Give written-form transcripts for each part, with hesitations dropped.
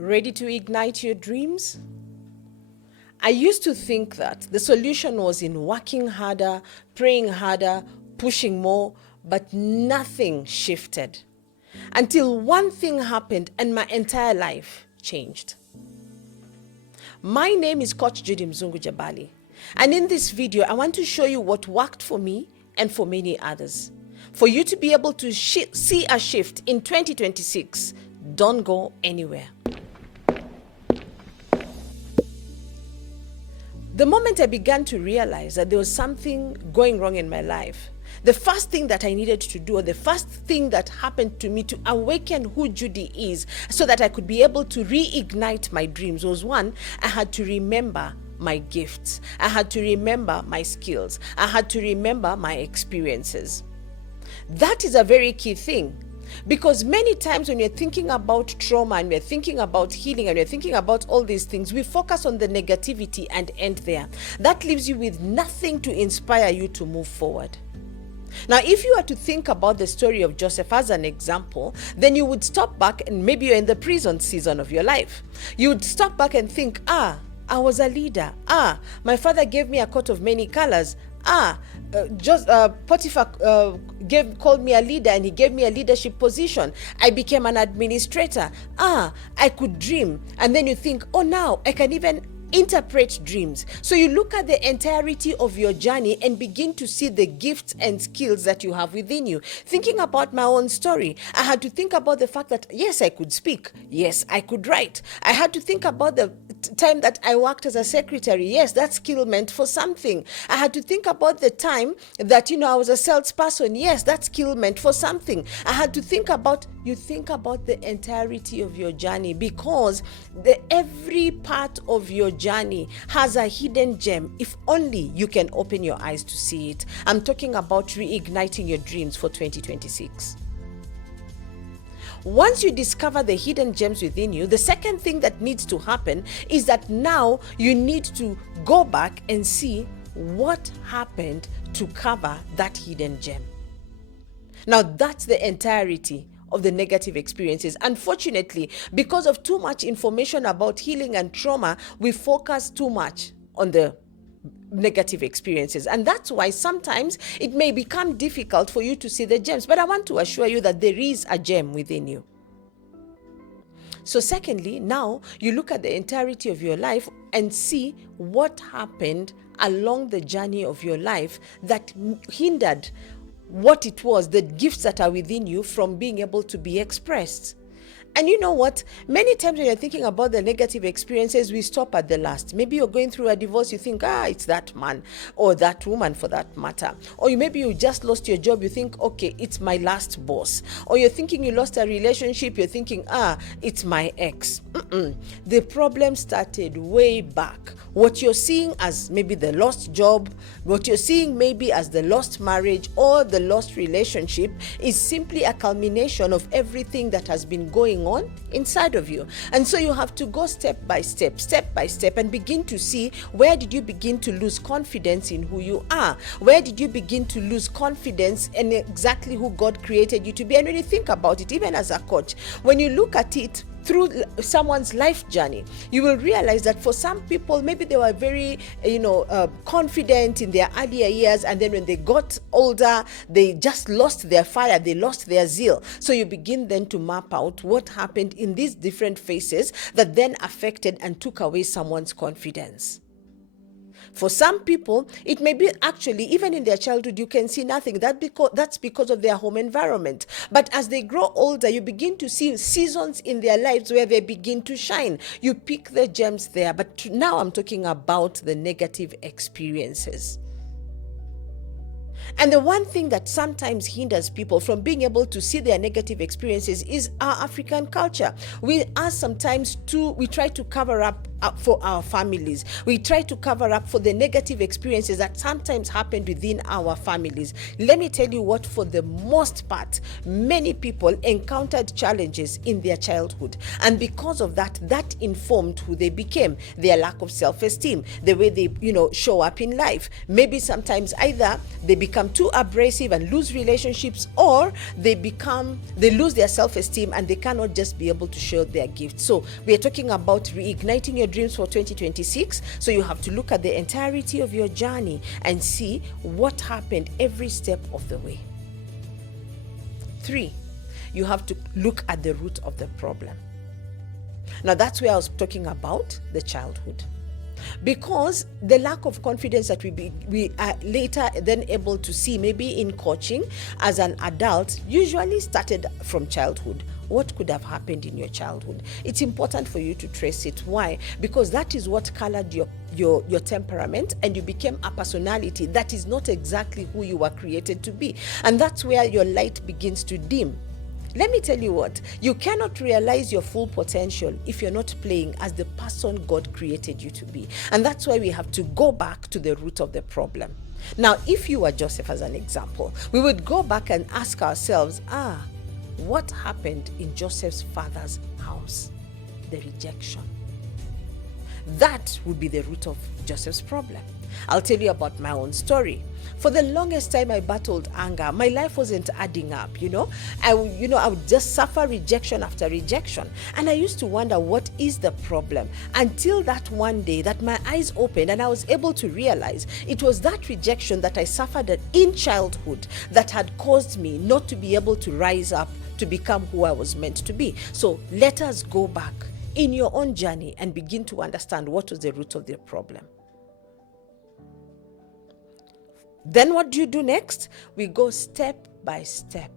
Ready to ignite your dreams? I used to think that the solution was in working harder, praying harder, pushing more, but nothing shifted until one thing happened and my entire life changed. My name is Coach Judy Mzungu, and in this video, I want to show you what worked for me and for many others. For you to be able to see a shift in 2026, don't go anywhere. The moment I began to realize that there was something going wrong in my life, the first thing that I needed to do, or the first thing that happened to me to awaken who Judy is so that I could be able to reignite my dreams was one, I had to remember my gifts. I had to remember my skills. I had to remember my experiences. That is a very key thing. Because many times when you're thinking about trauma and we're thinking about healing and we're thinking about all these things, we focus on the negativity and end there. That leaves you with nothing to inspire you to move forward. Now, if you were to think about the story of Joseph as an example, then you would stop back and maybe you're in the prison season of your life. You would stop back and think, I was a leader. My father gave me a coat of many colors. Potiphar called me a leader and he gave me a leadership position. I became an administrator. I could dream. And then you think, now I can even interpret dreams. So you look at the entirety of your journey and begin to see the gifts and skills that you have within you. Thinking about my own story, I had to think about the fact that yes, I could speak. Yes, I could write. I had to think about the time that I worked as a secretary. Yes, that skill meant for something. I had to think about the time that, I was a salesperson. Yes, that skill meant for something. I had to think about the entirety of your journey, because every part of your journey has a hidden gem if only you can open your eyes to see it. I'm talking about reigniting your dreams for 2026. Once you discover the hidden gems within you, the second thing that needs to happen is that now you need to go back and see what happened to cover that hidden gem. Now that's the entirety of the negative experiences. Unfortunately, because of too much information about healing and trauma, we focus too much on the negative experiences, and that's why sometimes it may become difficult for you to see the gems. But I want to assure you that there is a gem within you. So secondly, now you look at the entirety of your life and see what happened along the journey of your life that hindered what it was, the gifts that are within you, from being able to be expressed. And you know what? Many times when you're thinking about the negative experiences, we stop at the last. Maybe you're going through a divorce, you think, it's that man or that woman for that matter. Or maybe you just lost your job, you think, okay, it's my last boss. Or you're thinking you lost a relationship, you're thinking, it's my ex. The problem started way back. What you're seeing as maybe the lost job, what you're seeing maybe as the lost marriage or the lost relationship is simply a culmination of everything that has been going on inside of you. And so you have to go step by step, and begin to see, where did you begin to lose confidence in who you are? Where did you begin to lose confidence in exactly who God created you to be? And when you think about it, even as a coach, when you look at it through someone's life journey, you will realize that for some people, maybe they were very, confident in their earlier years, and then when they got older, they just lost their fire, they lost their zeal. So you begin then to map out what happened in these different phases that then affected and took away someone's confidence. For some people, it may be actually, even in their childhood, you can see nothing. That's because of their home environment. But as they grow older, you begin to see seasons in their lives where they begin to shine. You pick the gems there. But now I'm talking about the negative experiences. And the one thing that sometimes hinders people from being able to see their negative experiences is our African culture. We try to cover up for our families. We try to cover up for the negative experiences that sometimes happened within our families. Let me tell you what, for the most part, many people encountered challenges in their childhood. And because of that, that informed who they became, their lack of self-esteem, the way they, show up in life. Maybe sometimes either they become too abrasive and lose relationships, or they lose their self-esteem and they cannot just be able to show their gifts. So we are talking about reigniting your dreams for 2026. So you have to look at the entirety of your journey and see what happened every step of the way. 3, you have to look at the root of the problem. Now that's where I was talking about the childhood. Because the lack of confidence that we are later then able to see, maybe in coaching as an adult, usually started from childhood. What could have happened in your childhood? It's important for you to trace it. Why? Because that is what colored your temperament, and you became a personality that is not exactly who you were created to be. And that's where your light begins to dim. Let me tell you what, you cannot realize your full potential if you're not playing as the person God created you to be. And that's why we have to go back to the root of the problem. Now, if you were Joseph as an example, we would go back and ask ourselves, what happened in Joseph's father's house? The rejection. That would be the root of Joseph's problem. I'll tell you about my own story. For the longest time, I battled anger. My life wasn't adding up, I would just suffer rejection after rejection. And I used to wonder, what is the problem? Until that one day that my eyes opened and I was able to realize it was that rejection that I suffered in childhood that had caused me not to be able to rise up to become who I was meant to be. So let us go back in your own journey and begin to understand what was the root of the problem. Then what do you do next? We go step by step,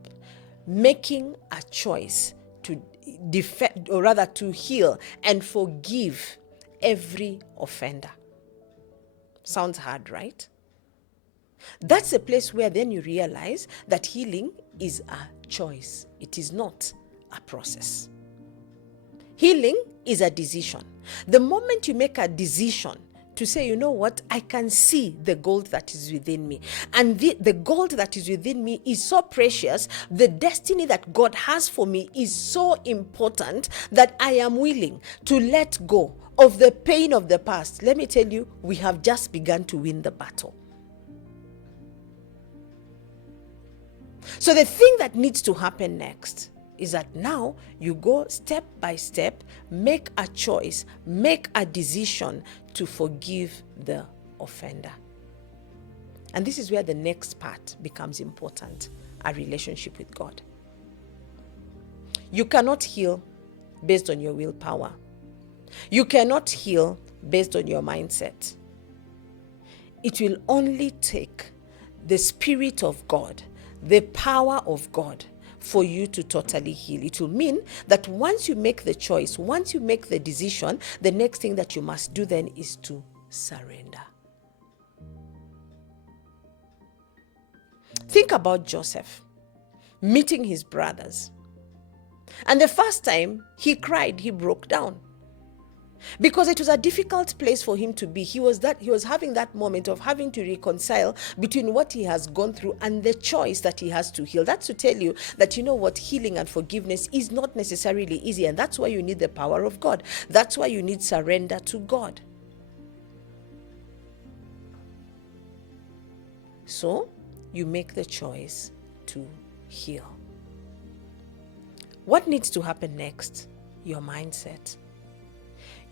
making a choice to defend, or rather to heal and forgive every offender. Sounds hard, right? That's a place where then you realize that healing is a choice. It is not a process. Healing is a decision. The moment you make a decision to say, you know what, I can see the gold that is within me. And the gold that is within me is so precious. The destiny that God has for me is so important that I am willing to let go of the pain of the past. Let me tell you, we have just begun to win the battle. So the thing that needs to happen next is that now you go step by step, make a choice, make a decision to forgive the offender. And this is where the next part becomes important, a relationship with God. You cannot heal based on your willpower. You cannot heal based on your mindset. It will only take the Spirit of God, the power of God, for you to totally heal. It will mean that once you make the choice, once you make the decision, the next thing that you must do then is to surrender. Think about Joseph meeting his brothers. And the first time he cried, he broke down. Because it was a difficult place for him to be. He was having that moment of having to reconcile between what he has gone through and the choice that he has to heal. That's to tell you that, you know what, healing and forgiveness is not necessarily easy. And that's why you need the power of God. That's why you need surrender to God. So you make the choice to heal. What needs to happen next? Your mindset.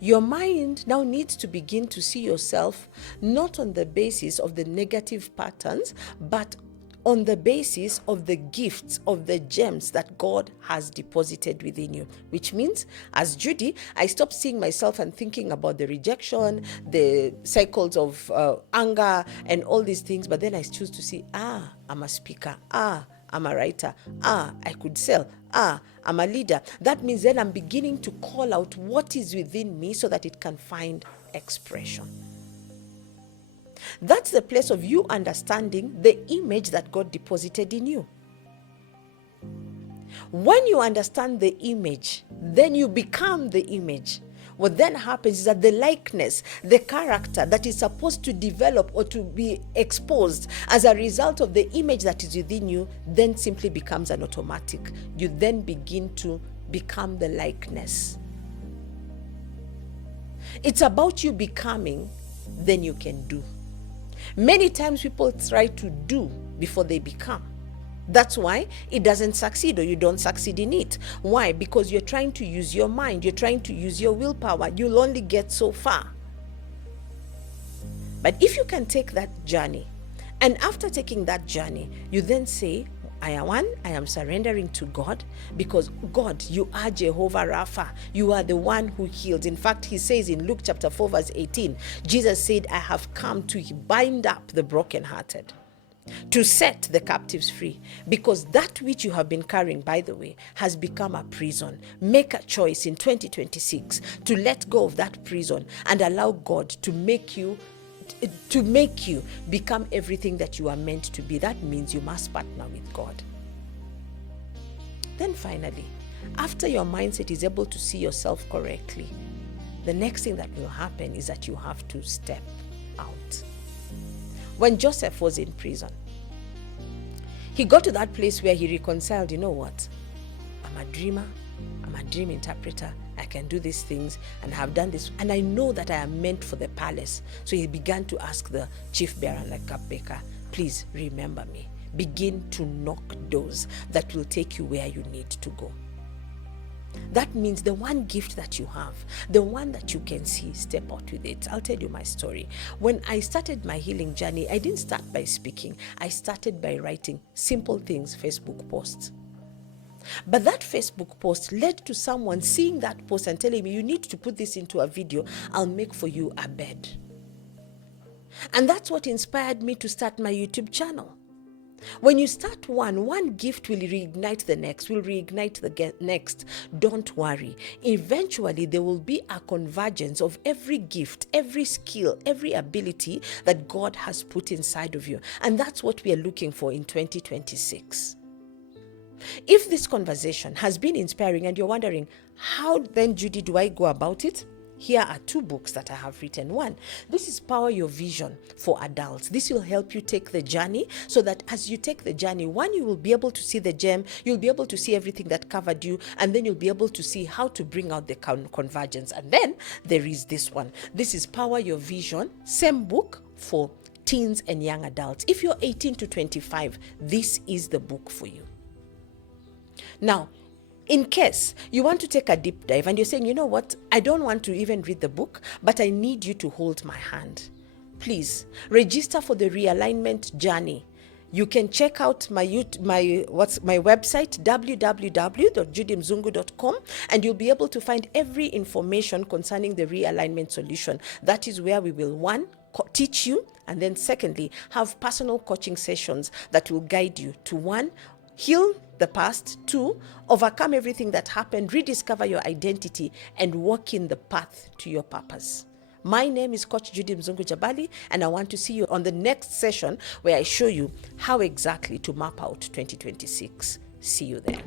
Your mind now needs to begin to see yourself not on the basis of the negative patterns, but on the basis of the gifts, of the gems that God has deposited within you. Which means, as Judy, I stop seeing myself and thinking about the rejection, the cycles of anger and all these things, but then I choose to see, I'm a speaker, I'm a writer, I could sell, I'm a leader. That means then I'm beginning to call out what is within me so that it can find expression. That's the place of you understanding the image that God deposited in you. When you understand the image, then you become the image. what then happens is that the likeness, the character that is supposed to develop or to be exposed as a result of the image that is within you then simply becomes an automatic. You then begin to become the likeness. It's about you becoming, then you can do. Many times people try to do before they become. That's why it doesn't succeed, or you don't succeed in it. Why? Because you're trying to use your mind, you're trying to use your willpower. You'll only get so far. But if you can take that journey, and after taking that journey, you then say, I am surrendering to God, because God, you are Jehovah Rapha. You are the one who heals. In fact, he says in Luke chapter 4 verse 18, Jesus said, I have come to bind up the brokenhearted, to set the captives free, because that which you have been carrying, by the way, has become a prison. Make a choice in 2026 to let go of that prison and allow God to make you become everything that you are meant to be. That means you must partner with God. Then finally, after your mindset is able to see yourself correctly, the next thing that will happen is that you have to step out. When Joseph was in prison, he got to that place where he reconciled, you know what? I'm a dreamer, I'm a dream interpreter, I can do these things and have done this, and I know that I am meant for the palace. So he began to ask the chief bearer, like cupbearer, please remember me. Begin to knock doors that will take you where you need to go. That means the one gift that you have, the one that you can see, step out with it. I'll tell you my story. When I started my healing journey, I didn't start by speaking. I started by writing simple things, Facebook posts. But that Facebook post led to someone seeing that post and telling me, you need to put this into a video. I'll make for you a bed. And that's what inspired me to start my YouTube channel. When you start one gift will reignite the next, will reignite the next. Don't worry. Eventually, there will be a convergence of every gift, every skill, every ability that God has put inside of you. And that's what we are looking for in 2026. If this conversation has been inspiring and you're wondering, how then, Judy, do I go about it? Here are 2 books that I have written. One, this is Power Your Vision for adults. This will help you take the journey, so that as you take the journey, one, you will be able to see the gem, you'll be able to see everything that covered you, and then you'll be able to see how to bring out the convergence. And then there is this one. This is Power Your Vision, same book for teens and young adults. If you're 18 to 25, this is the book for you. Now, in case you want to take a deep dive and you're saying, you know what, I don't want to even read the book, but I need you to hold my hand, please register for the realignment journey. You can check out my website, www.judymzungu.com, and you'll be able to find every information concerning the realignment solution. That is where we will, 1, teach you, and then secondly, have personal coaching sessions that will guide you to 1, heal the past, 2, overcome everything that happened, rediscover your identity, and walk in the path to your purpose. My name is Coach Judy Mzungu Jabali, and I want to see you on the next session where I show you how exactly to map out 2026. See you then.